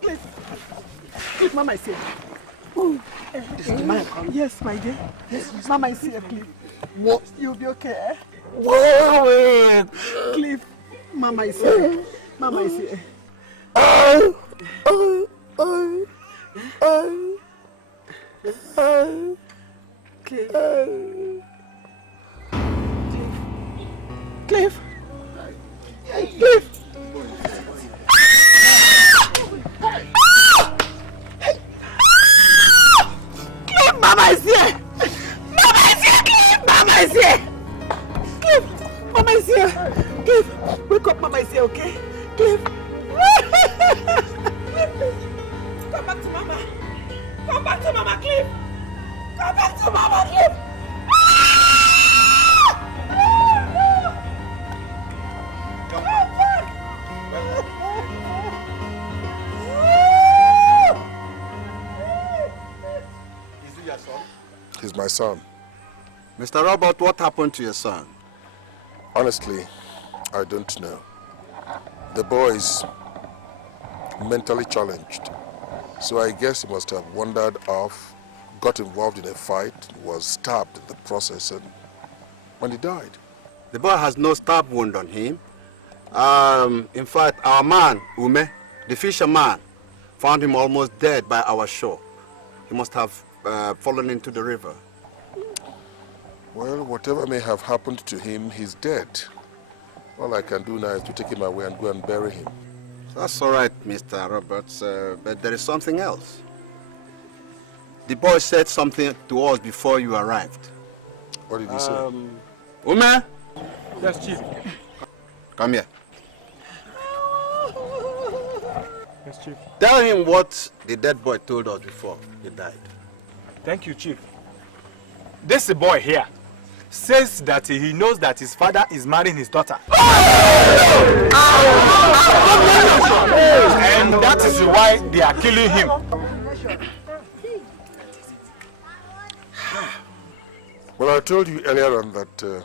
Cliff, Mama is here. Oh, this is the man. Yes, my dear. Yes, Mama is here, Cliff. What? You'll be okay. Whoa! Cliff, Mama is here. Mama is here. Cliff. Cliff. Cliff. Cliff, Mama is here. Mama is here, Cliff. Mama is here. Cliff, Mama is here. Cliff, wake up, Mama is here, okay? Cliff. Come back to Mama. Come back to Mama, Cliff. Come back to Mama, Cliff. Is he your son? He's my son. Mr. Robert, what happened to your son? Honestly, I don't know. The boy is mentally challenged. So I guess he must have wandered off, got involved in a fight, was stabbed in the process, and when he died. The boy has no stab wound on him. In fact, our man, Ume, the fisherman, found him almost dead by our shore. He must have fallen into the river. Well, whatever may have happened to him, he's dead. All I can do now is to take him away and go and bury him. That's all right, Mr. Roberts, but there is something else. The boy said something to us before you arrived. What did he say? Ume? Yes, Chief. Come here. Yes, Chief. Tell him what the dead boy told us before he died. Thank you, Chief. This boy here says that he knows that his father is marrying his daughter. And that is why they are killing him. Well, I told you earlier on that the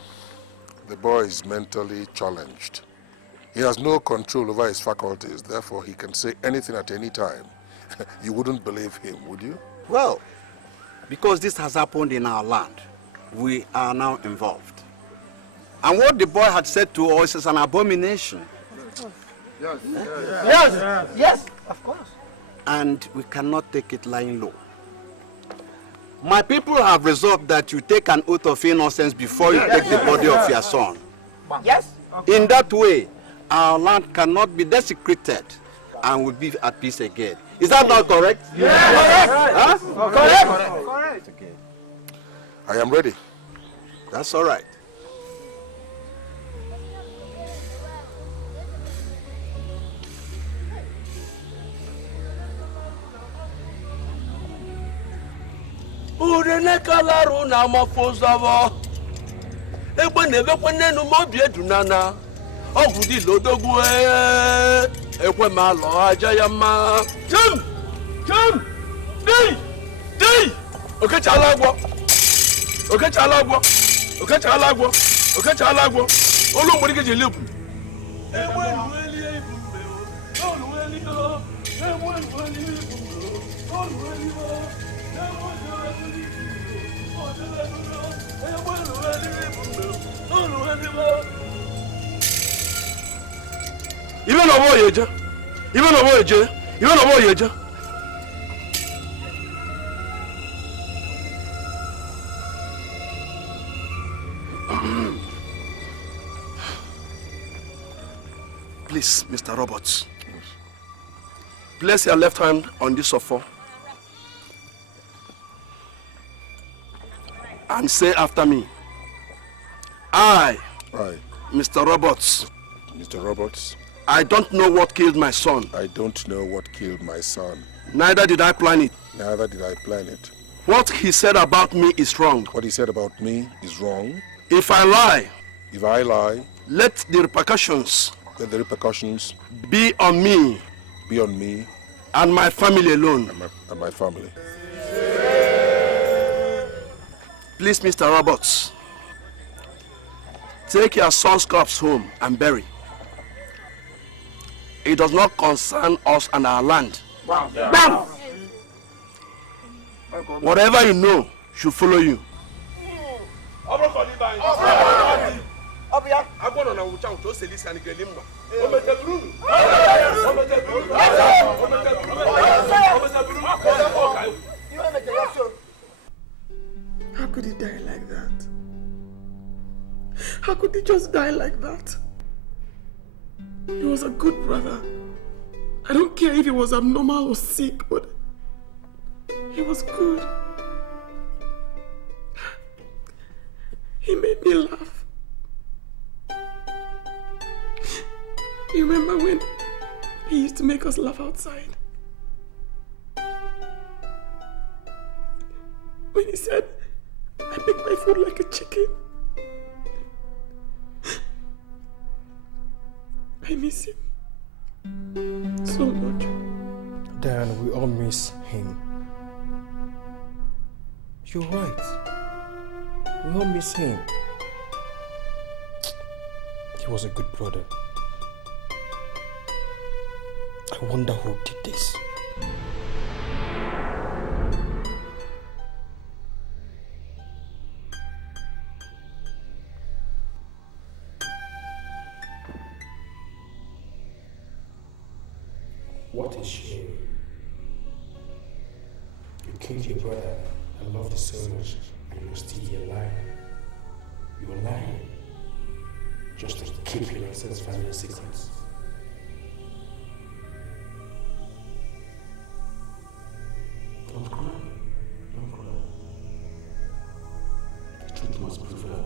boy is mentally challenged. He has no control over his faculties, therefore he can say anything at any time. You wouldn't believe him, would you? Well, because this has happened in our land, we are now involved. And what the boy had said to us is an abomination. Yes, of course. And we cannot take it lying low. My people have resolved that you take an oath of innocence before you take the body of your son. Yes? In that way, our land cannot be desecrated and will be at peace again. Is that not correct? Yes. Huh? Correct. Okay. I am ready. That's all right. Urenekalaru na mafozavo. Egbe nebekwe nenu mobi edunana. Ogudi lodogwu ekwe malo aja ya ma. Jim! Di! Okechala agwo. Olu mgbori keje lebu. Ewe nueli ebu. Olueli o. Ewe nueli ebu. Olueli o. Even no boy yeja. Please, Mr. Roberts, place your left hand on this sofa and say after me. I, Mr. Roberts. Mr. Roberts. I don't know what killed my son. I don't know what killed my son. Neither did I plan it. Neither did I plan it. What he said about me is wrong. What he said about me is wrong. If I lie, let the repercussions be on me. Be on me. And my family alone. And my family. Please, Mr. Roberts, take your son's corpse home and bury. It does not concern us and our land. Bam! Whatever you know should follow you. How could he die like that? How could he just die like that? He was a good brother. I don't care if he was abnormal or sick, but he was good. He made me laugh. You remember when he used to make us laugh outside? When he said, I make my food like a chicken. I miss him so much. Diana, we all miss him. You're right. We all miss him. He was a good brother. I wonder who did this. What a shame. You killed your brother and loved him so much, and you're still here lying. You're lying just to keep your nonsense family secrets. Don't cry. Don't cry. The truth must prevail.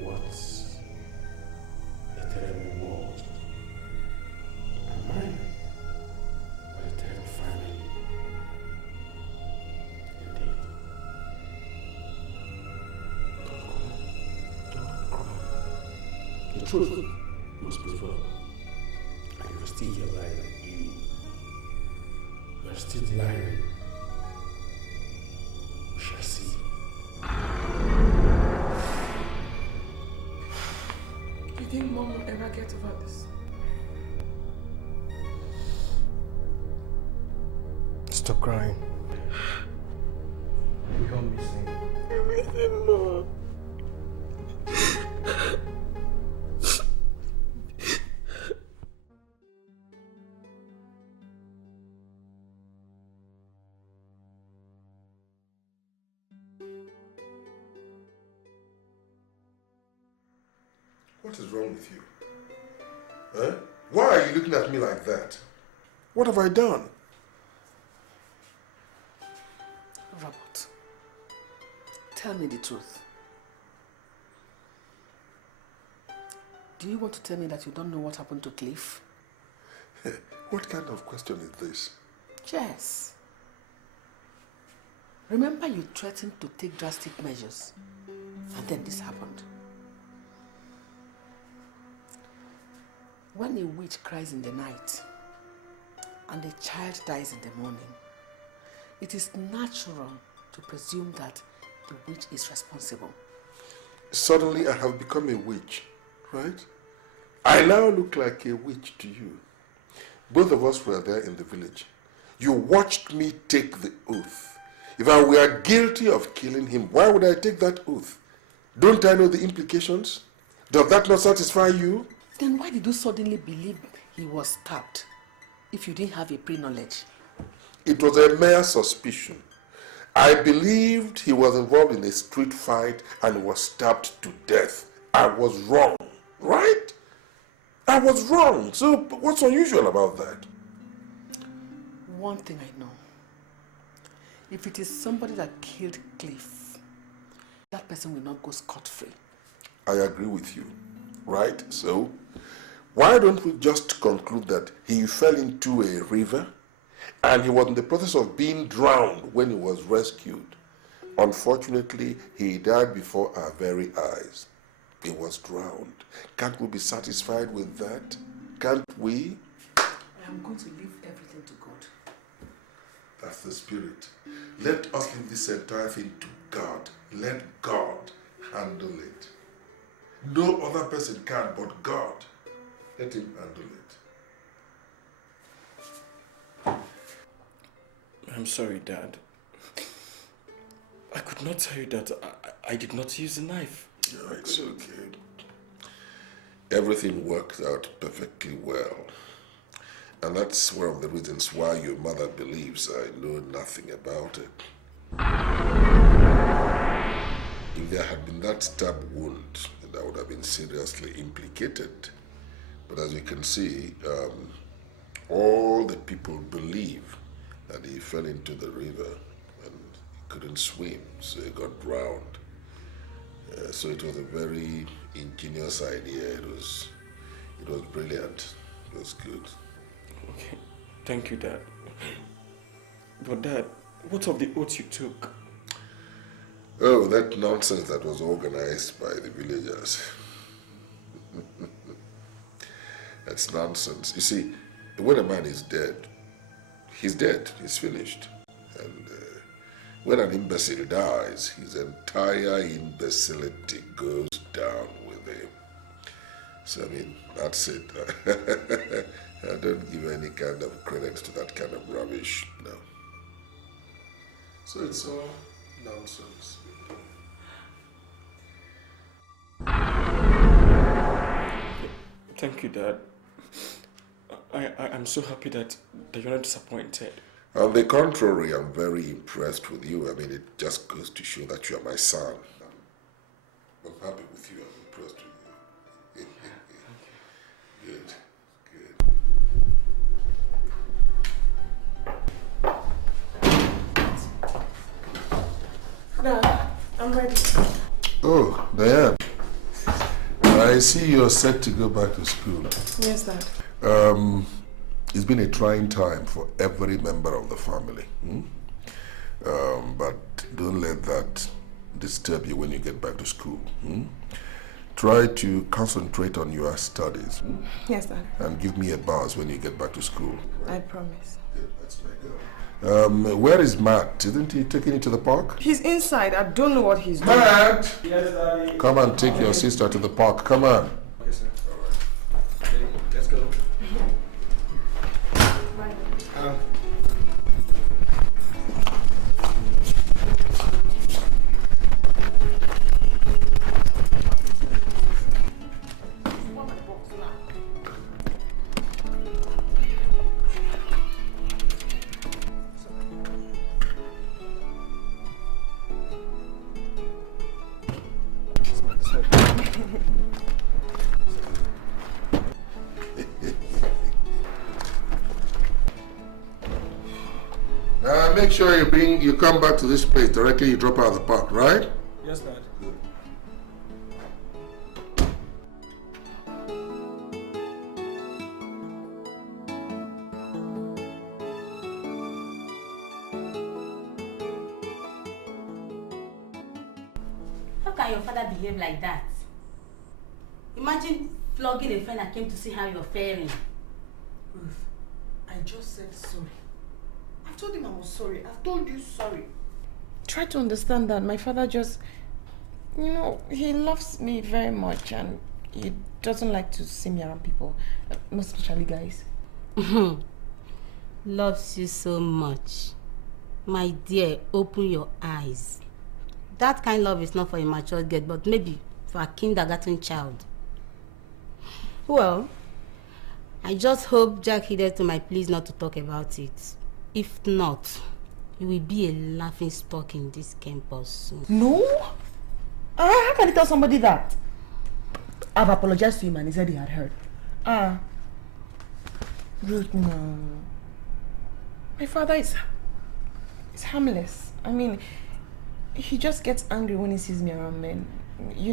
What's a terrible world? And mine were a terrible family. Indeed. Don't cry. The truth must prevail. And you're still here lying. You're still lying. We shall see. You think Mom will ever get over this? Stop crying. We all miss him. I miss him more. What is wrong with you? Huh? Why are you looking at me like that? What have I done? Robert, tell me the truth. Do you want to tell me that you don't know what happened to Cliff? What kind of question is this? Yes. Remember you threatened to take drastic measures, and then this happened. When a witch cries in the night and a child dies in the morning, it is natural to presume that the witch is responsible. Suddenly I have become a witch, right? I now look like a witch to you. Both of us were there in the village. You watched me take the oath. If I were guilty of killing him, why would I take that oath? Don't I know the implications? Does that not satisfy you? Then why did you suddenly believe he was stabbed if you didn't have a pre-knowledge? It was a mere suspicion. I believed he was involved in a street fight and was stabbed to death. I was wrong, right? I was wrong. So what's unusual about that? One thing I know. If it is somebody that killed Cliff, that person will not go scot-free. I agree with you, right? So why don't we just conclude that he fell into a river and he was in the process of being drowned when he was rescued. Unfortunately, he died before our very eyes. He was drowned. Can't we be satisfied with that? Can't we? I am going to leave everything to God. That's the spirit. Let us leave this entire thing to God. Let God handle it. No other person can but God. Let him handle it. I'm sorry, Dad. I could not tell you that I did not use the knife. Yeah, it's okay. Everything worked out perfectly well. And that's one of the reasons why your mother believes I know nothing about it. If there had been that stab wound, then I would have been seriously implicated. But as you can see, all the people believe that he fell into the river and he couldn't swim, so he got drowned. So it was a very ingenious idea. It was brilliant. It was good. Okay, thank you, Dad. But Dad, what of the oath you took? Oh, that nonsense that was organized by the villagers. That's nonsense. You see, when a man is dead, he's dead, he's finished. And when an imbecile dies, his entire imbecility goes down with him. So, I mean, that's it. I don't give any kind of credit to that kind of rubbish, no. So it's all nonsense. Thank you, Dad. I'm so happy that you're not disappointed. On the contrary, I'm very impressed with you. I mean, it just goes to show that you are my son. I'm happy with you. I'm impressed with you. Good. Dad, I'm ready. Oh, Diane. I see you're set to go back to school. Yes, Dad. It's been a trying time for every member of the family. But don't let that disturb you when you get back to school. Try to concentrate on your studies. Yes, Dad. And give me a buzz when you get back to school. I promise. Good, that's my girl. Where is Matt? Isn't he taking you to the park? He's inside. I don't know what he's doing. Matt! Yes, Daddy. Come and take your sister to the park. Come on. Yes, sir. All right. Let's go. Make sure you come back to this place directly you drop out of the park, right? Yes, Dad. Good. How can your father behave like that? Imagine flogging a friend that came to see how you're faring. Ruth, I just said sorry. I told him I was sorry. I've told you sorry. Try to understand that my father just, he loves me very much and he doesn't like to see me around people, most especially guys. Loves you so much. My dear, open your eyes. That kind of love is not for a mature girl, but maybe for a kindergarten child. Well, I just hope Jack heeded to my pleas not to talk about it. If not, you will be a laughing stock in this campus soon. No? How can you tell somebody that? I've apologized to him and he said he had heard. Ruth, no. My father is harmless. I mean, he just gets angry when he sees me around men. He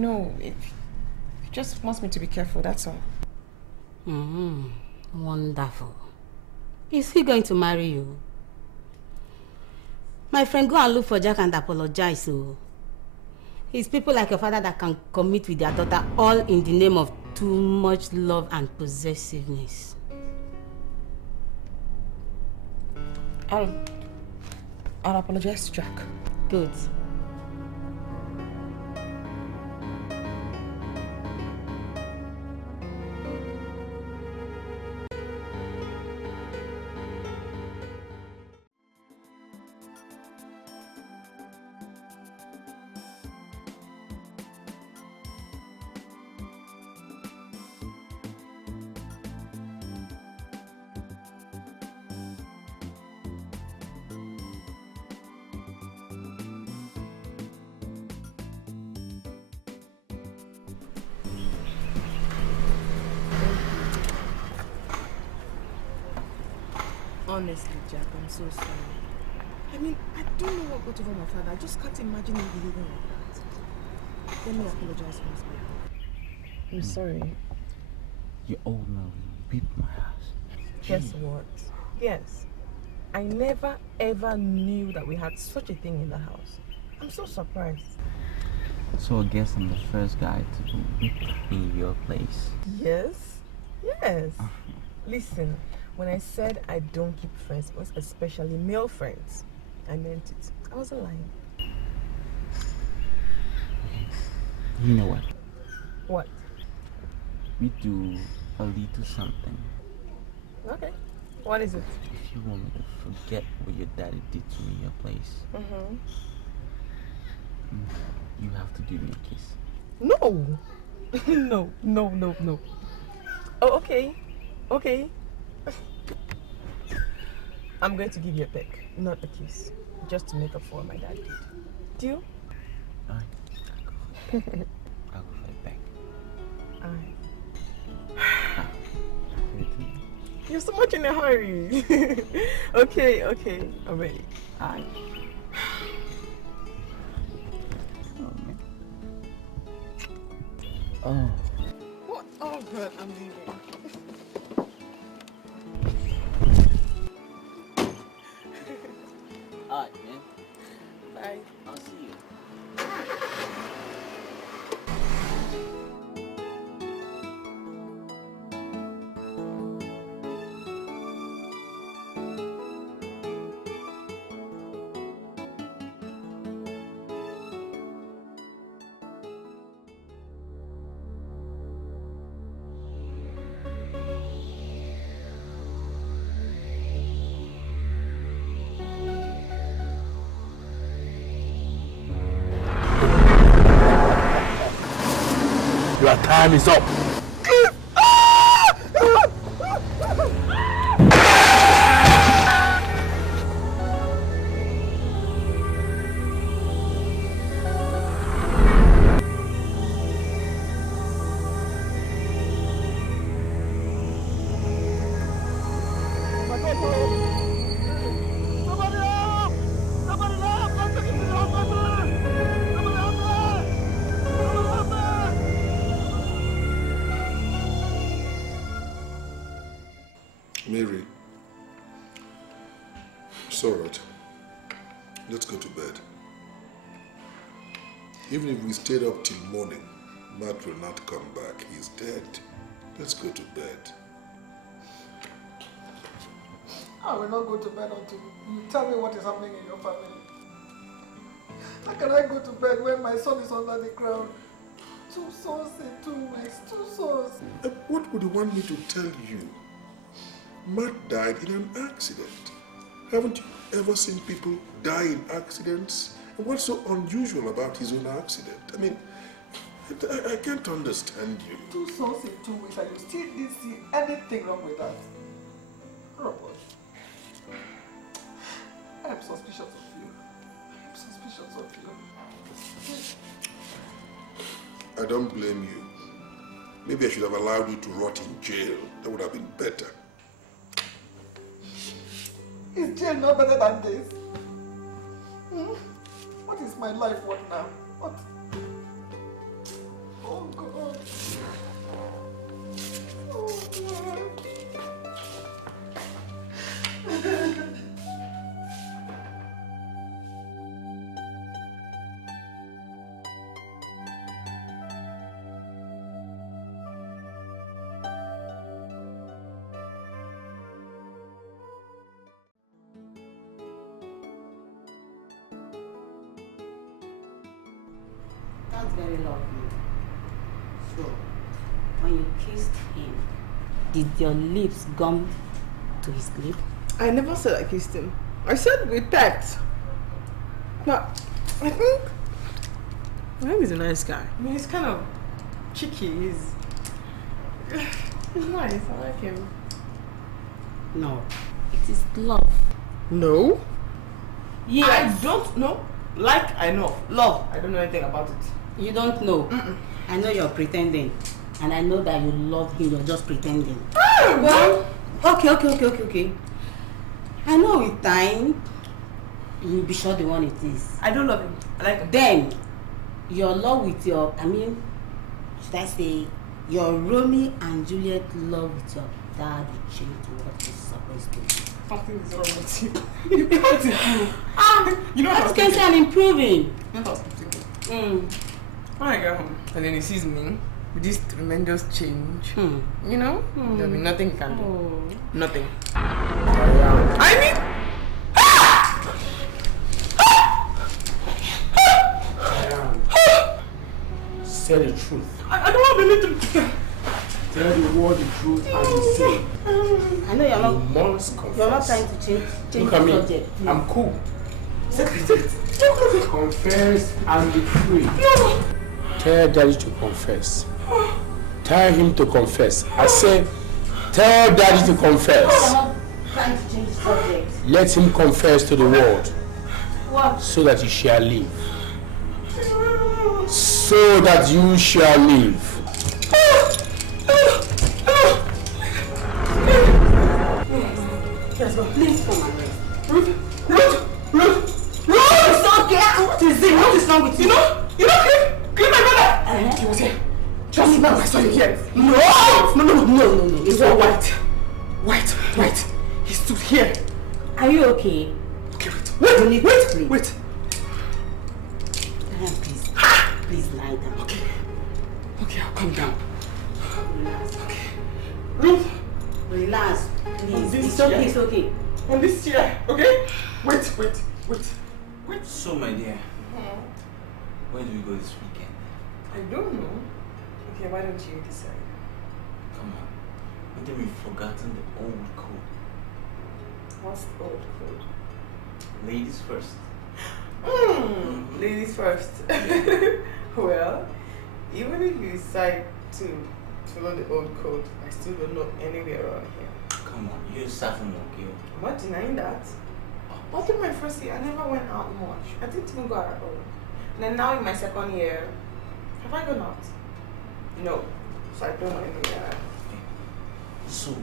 just wants me to be careful, that's all. Wonderful. Is he going to marry you? My friend, go and look for Jack and apologize. So, it's people like your father that can commit with their daughter all in the name of too much love and possessiveness. I'll apologize to Jack. Good. Honestly, Jack, I'm so sorry. I mean, I don't know what got over my father. I just can't imagine him behaving like that. Let me apologize on his behalf. I'm sorry. You old Nolly, you beat my ass. Guess what? Yes. I never ever knew that we had such a thing in the house. I'm so surprised. So I guess I'm the first guy to whip in your place. Yes. Yes. Listen, when I said I don't keep friends, especially male friends, I meant it. I wasn't lying. You know what? What? We do a little something. Okay. What is it? If you want me to forget what your daddy did to me in your place, you have to give me a kiss. No. No. Oh, okay. Okay. I'm going to give you a peck, not a kiss. Just to make up for what my dad did. Deal? Alright, I'll go for a peck. Alright. Everything. You're so much in a hurry. Okay, I'm ready. Alright. Oh, man. Oh. What? Oh, God, I'm leaving. Alright, man. Bye. I'll see you. Your time is up. Mary, it's all right. Let's go to bed. Even if we stayed up till morning, Matt will not come back. He's dead. Let's go to bed. I will not go to bed until you tell me what is happening in your family. How can I go to bed when my son is under the ground? 2 sons in 2 weeks. 2 sons. What would you want me to tell you? Matt died in an accident. Haven't you ever seen people die in accidents? And what's so unusual about his own accident? I mean, I can't understand you. 2 sons in 2 weeks and you still didn't see anything wrong with that. Robert, I am suspicious of you. I am suspicious of you. I don't blame you. Maybe I should have allowed you to rot in jail. That would have been better. Is jail not better than this? What is my life worth now? What? Oh God. Oh God. That's very lovely. So, when you kissed him, did your lips gum to his lip? I never said I kissed him. I said we pecked. But I think he's a nice guy. I mean, he's kind of cheeky. He's nice. I like him. No, it is love. No? Yes. I don't know. Like I know. Love, I don't know anything about it. You don't know. I know you're pretending. And I know that you love him. You're just pretending. Well, okay. I know with time, you'll be sure the one it is. I don't love him. I like him. Then, your love with your, should I say, your Romeo and Juliet love with your dad will change to what it's supposed to be. Something is wrong with you. You can't improve. You know what can say I'm improving. When I get home and then he sees me with this tremendous change, you know, there'll be nothing he can do. Nothing. I mean, Say the truth. I don't want to believe Tell the world the truth and be safe. I know you're not. You must confess. You're not trying to change Look the at me. subject. I'm cool. Confess and be free. Tell daddy to confess. Tell him to confess. I said, tell daddy to confess. You're not trying to change the subject. Let him confess to the world What? so that you shall live. So that you shall live. Please come and rest. Ruth! It's okay. What is it? What is wrong with you? You know, clean my brother. He was here. Just now I saw him here. No. It's all white. He stood here. Are you okay? Okay, Wait. Please lie down. Okay, I'll calm down. Relax. Okay. Ruth, Relax. Please. This It's okay. chair. It's okay. on this chair, okay? Wait. So, my dear, where do we go this weekend? I don't know. Okay, why don't you decide? Come on. I think we've forgotten the old code. What's the old code? Ladies first. Ladies first. Well, even if you decide to follow the old code, I still don't know anywhere around here. Come on, you're a sophomore, girl. I'm not denying that. But in my first year, I never went out much. I didn't even go out at all. And then now in my second year, have I gone out? No. So I don't know anywhere. So,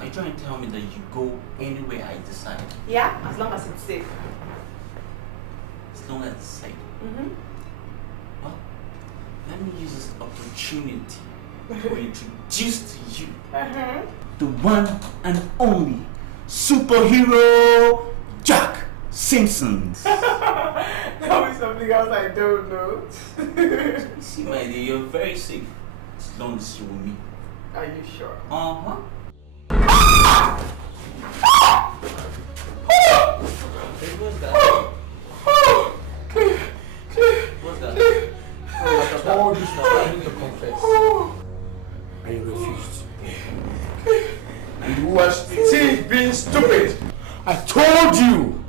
are you trying to tell me that you go anywhere I decide? Yeah, as long as it's safe. As long as it's safe. Mm-hmm. Well, let me use this opportunity to introduce to you the one and only superhero Jack Simpson. That was something else I don't know. See, my dear, you're very safe as long as you're with me. Are you sure? Uh-huh. Hey, what's that? What's that? After all this, I need to confess. And you refused. And you were still being stupid. I told you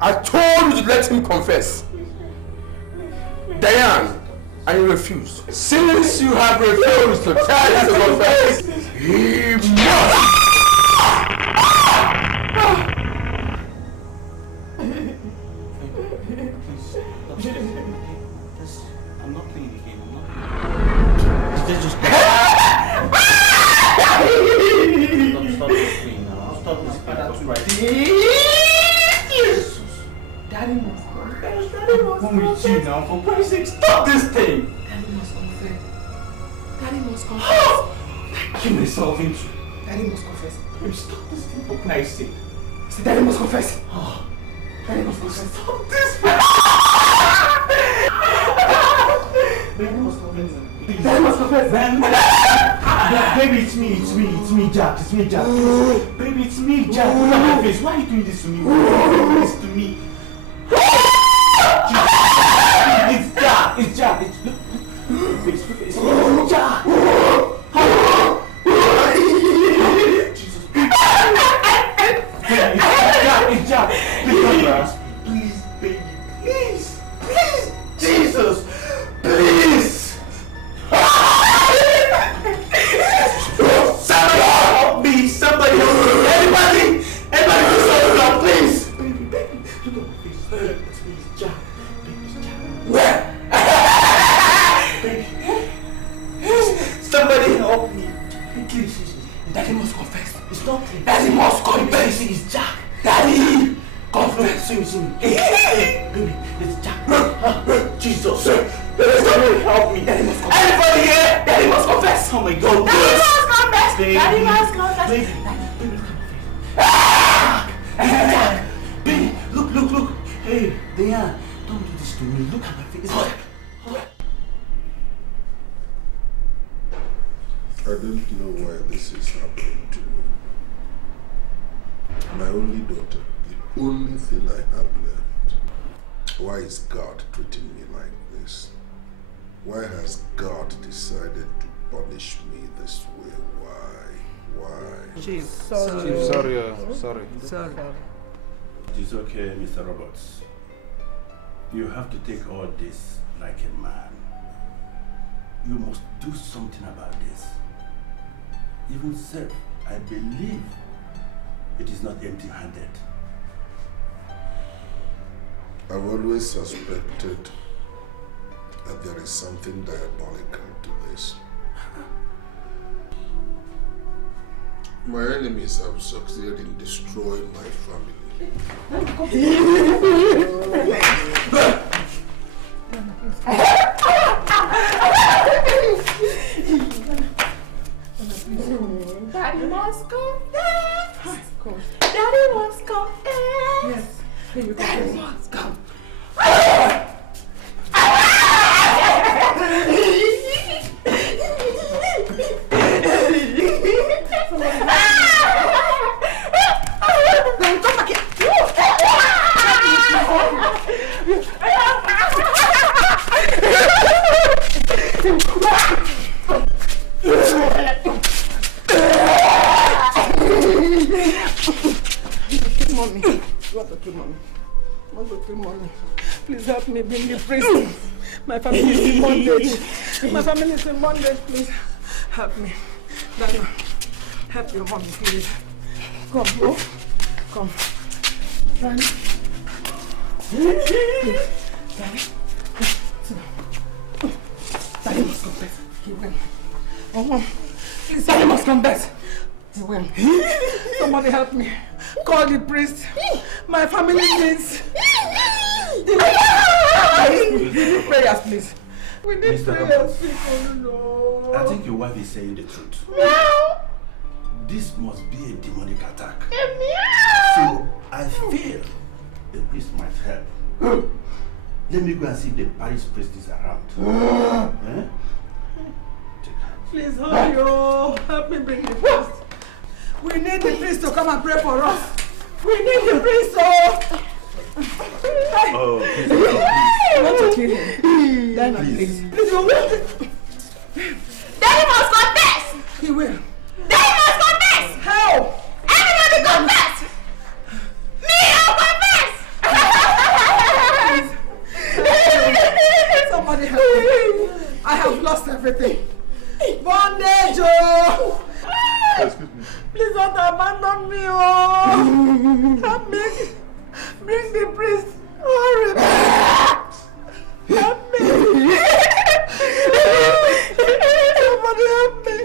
to let him confess. Diane, and you refused. Since you have refused to tell him to confess, he must. I'm not playing the game. I'm not playing. Let's just stop this thing now. Stop this thing. That's right. Daddy must confess. Daddy must Come with you confess. now. For Christ's sake, stop this thing. Daddy must confess. Daddy must confess. Get myself into. Daddy must confess. Babe, stop this thing. For Christ's sake. Say, Daddy must confess. Daddy must confess. Stop this. Daddy must confess. Daddy must confess. Baby, it's me, Jack. It's me, Jack. Baby, it's me, Jack. Look at my face. Why are you doing this to me? Why are you doing this to me? It's Jack. It's Jack. It's Jack. Jesus. It's Jack. Please, baby. Please. Jesus. Please. Somebody help me! Somebody help me! Everybody do something now, please! Baby, look at my face. It's me, it's Jack. Baby, it's Jack. Where? Baby. Somebody help me. Please. Daddy must confess. It's not. Daddy must confess. It's Jack. Daddy! Confess! See me. Hey, baby, it's Jack. Jesus. Somebody help me. Anybody here? Daddy must confess. Oh my God. Daddy must confess. Baby. Daddy must confess. Baby, look at my face. Jack! Baby, look. Hey, Diane, don't do this to me. Look at my face. I don't know why this is happening to me. My only daughter, the only thing I have left. Why is God treating me like this? Why has God decided to punish me this way? Why? Chief, sorry. Chief, sorry. It is okay, Mr. Roberts. You have to take all this like a man. You must do something about this. Even self, I believe it is not empty-handed. I've always suspected that there is something diabolical to this. My enemies have succeeded in destroying my family. Daddy must confess. Daddy must confess. Yes. Daddy must confess. Mommy, you want to kill mommy? I want to kill mommy. Please help me bring the priest. My family is in bondage. My family is in bondage, please. Help me. Daniel, help your mommy, please. Come, bro. Come. Daniel. Daniel. Sit down. Daniel must confess. He will. Oh, Mom. Please, Daniel must confess. He will. Somebody help me. Call the priest. My family needs. We need prayers, please. We need Mr. prayers, Roberts. people. No. I think your wife is saying the truth. Meow. This must be a demonic attack. Meow. So I feel the priest might help. Let me go and see if the parish priest is around. Eh? Please, hurry, oh. Help me bring the priest. We need the priest to come and pray for us. We need the priest, oh. Oh, please. I want to kill him. Dana, please. Please, you will. Daddy must confess. He will. Daddy must confess. How? Everybody confess. Me, I'll confess. Somebody help me. I have lost everything. Bondage, oh. Excuse me. Please don't abandon me, oh. Help me. Bring the priest. Hurry. Help me. Somebody help me.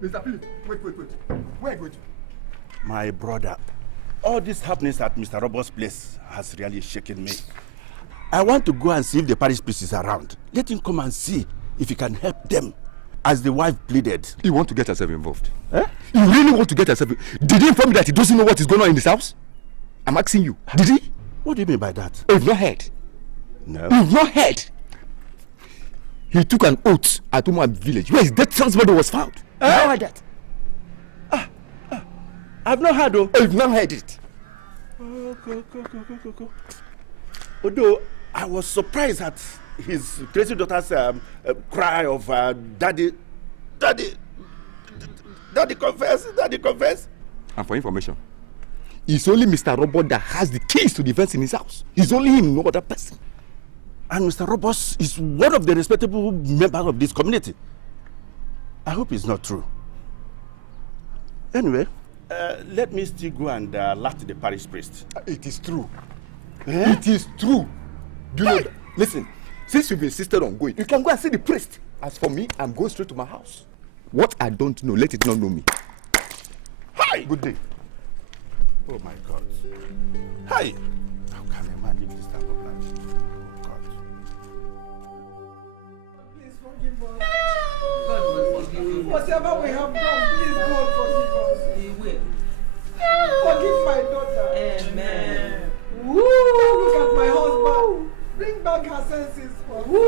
Mr. Philip, wait. Where are you going to? My brother, all this happenings at Mr. Robert's place has really shaken me. I want to go and see if the parish priest is around. Let him come and see if he can help them, as the wife pleaded. You want to get yourself involved? Eh? You really want to get yourself involved? Did he inform you that he doesn't know what is going on in this house? I'm asking you. Did he? What do you mean by that? You've not heard. No. You've not heard. He took an oath at Uma village where his dead son's body was found. You've not heard that. I've not heard though. You've not heard it. Go. Although I was surprised at his crazy daughter's cry of daddy, confess. And for information, it's only Mr. Robot that has the keys to the fence in his house. It's only him, no other person. And Mr. Roberts is one of the respectable members of this community. I hope it's not true. Anyway, let me still go and lat the parish priest. It is true. It is true. Do you know that? Listen, since you've insisted on going, you can go and see the priest. As for me, I'm going straight to my house. What I don't know, let it not know me. Hi! Good day. Oh my God. Hi! How can a man live this type of life? God. Please forgive us. God will forgive you. Whatever we have done, please God forgive us. He will. Forgive my daughter. Amen. Woo! Look at my husband. Bring back her senses for me.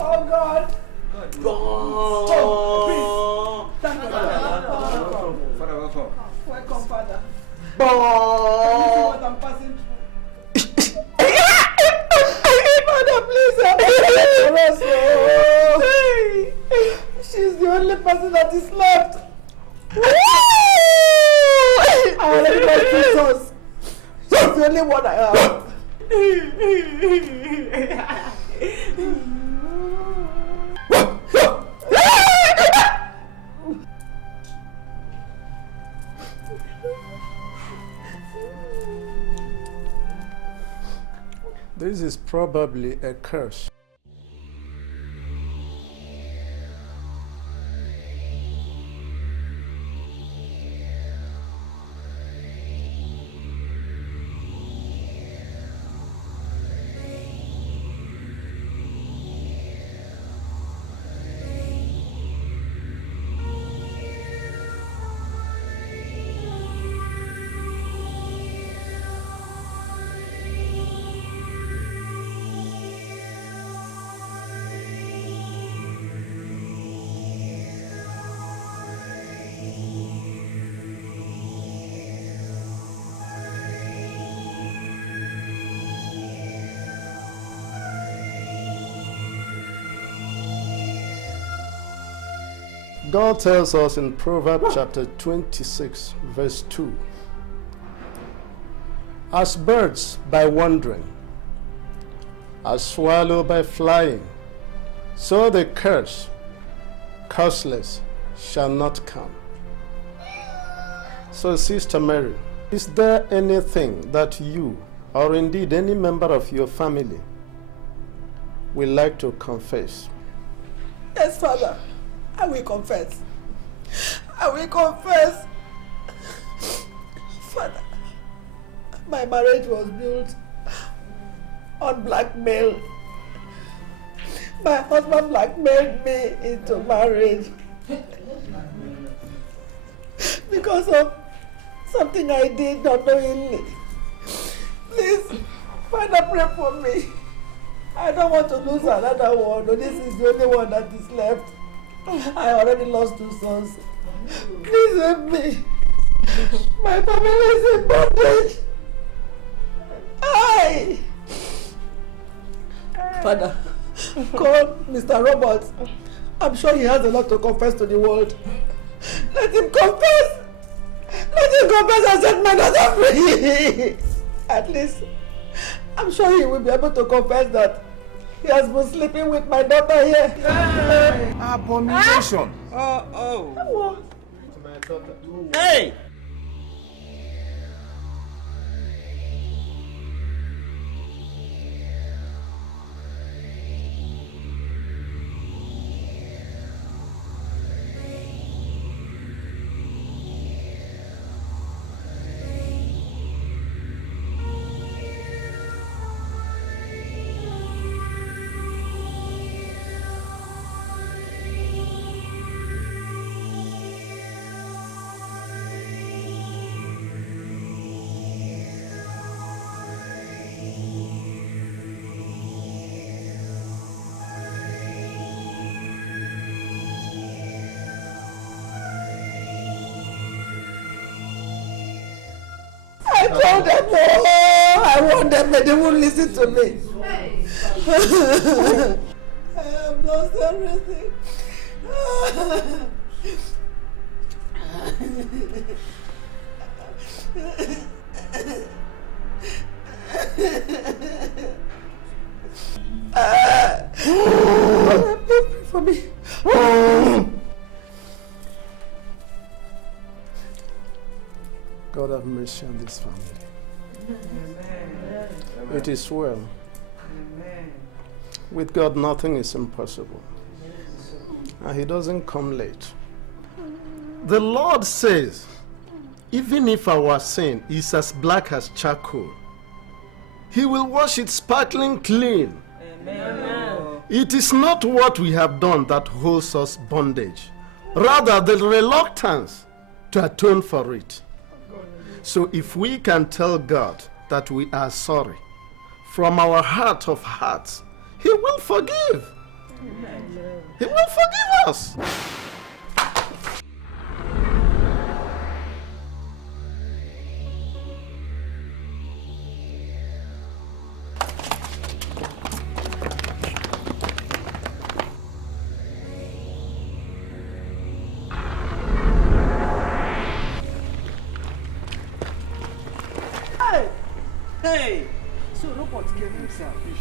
Oh God. Oh, please. Thank God. Father, welcome. Welcome, Father. Can you see what I'm passing through? Father, please help us. She's the only person that is left. I already lost Jesus. She's the only one I have. This is probably a curse. God tells us in Proverbs chapter 26, verse 2, as birds by wandering, as swallow by flying, so the curseless shall not come. So, Sister Mary, is there anything that you, or indeed any member of your family, would like to confess? Yes, Father. I will confess. I will confess. Father, my marriage was built on blackmail. My husband blackmailed me into marriage because of something I did unknowingly. Please, Father, pray for me. I don't want to lose another one. This is the only one that is left. I already lost 2 sons. Please help me. My family is in bondage. Father, call Mr. Roberts. I'm sure he has a lot to confess to the world. Let him confess. Let him confess and set my daughter free. At least, I'm sure he will be able to confess that he has been sleeping with my daughter here. Abomination. What? Hey! I told them, I warned them, but they won't listen to me. I have lost everything. Please pray for me. God have mercy on this family. It is well. With God, nothing is impossible. And He doesn't come late. The Lord says, even if our sin is as black as charcoal, He will wash it sparkling clean. Amen. It is not what we have done that holds us bondage, rather the reluctance to atone for it. So if we can tell God that we are sorry from our heart of hearts, He will forgive. He will forgive us.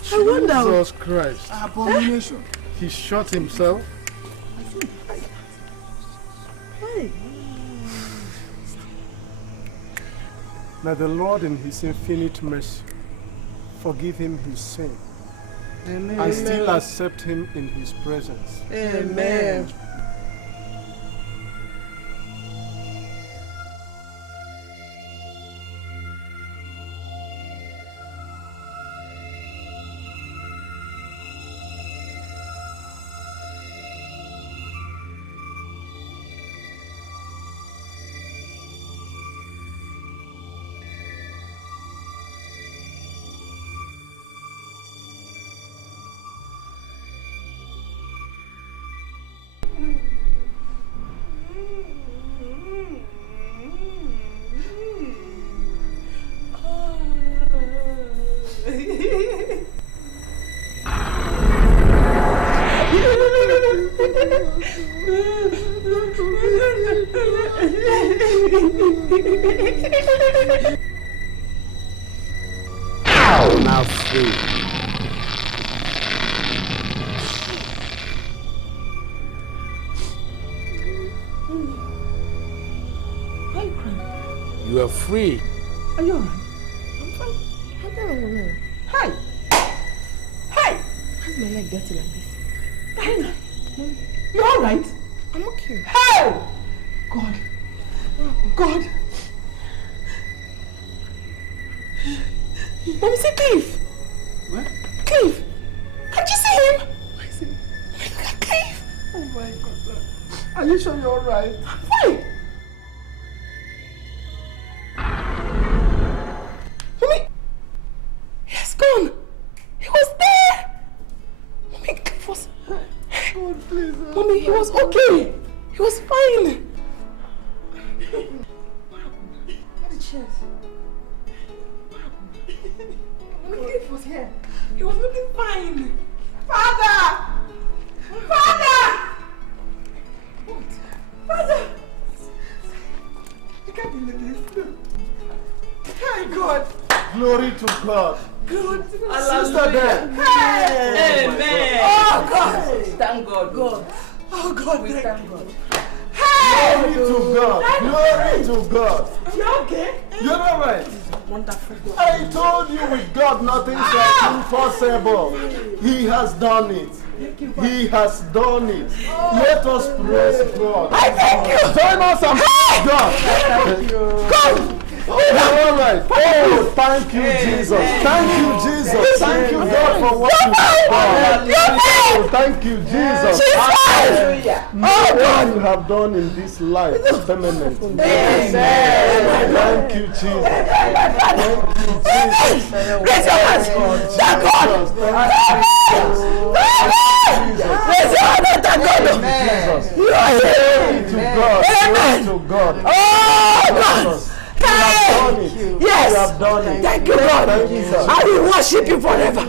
I wonder. Jesus Christ. Abomination. He shot himself. Hey. May the Lord in His infinite mercy forgive him his sin. Amen. And still accept him in His presence. Amen. Now free. Why are you crying? You are free. Are you alright? I'm fine. I'm fine. Hi! Hi! How's my leg dirty like this? Hi! You alright? I'm okay. Hey! God! God! Mommy, see Cliff! What? Cliff! Can't you see him? I see. Look at Cliff! Oh my God. Are you sure you're alright? I'm fine! Mommy! He has gone! He was there! Mommy, Cliff was... God, please. Mommy, he was okay! He was fine! What the chairs? Mommy, Cliff was here. He was looking fine. Father! Father! What? Father! I can't believe this. Thank God. Glory to God. God. Sister there. Hey! Amen. Oh God! Thank God. God. Oh God, We thank thank you. God. Glory to God. Glory to God. You okay? You're all right. Wonderful God. I told you with God nothing shall be impossible. He has done it. He has done it. Let us praise God. I thank you. Join us and praise God. Thank you. God. You're all right. Oh, thank you, Jesus. Thank you, Jesus. Thank you, God, for what you have done. Oh, thank you, Jesus. Hallelujah. Oh, what you have done in this life is permanent. Amen. Thank you, Jesus. Thank you, Jesus. Raise your hands. Thank God. Raise your hands. Thank God. You are here. To God. Amen. To God. Oh, God. Jesus. You have done it. Yes. You have done it. Thank you, God. Thank you, Jesus. I will worship you forever.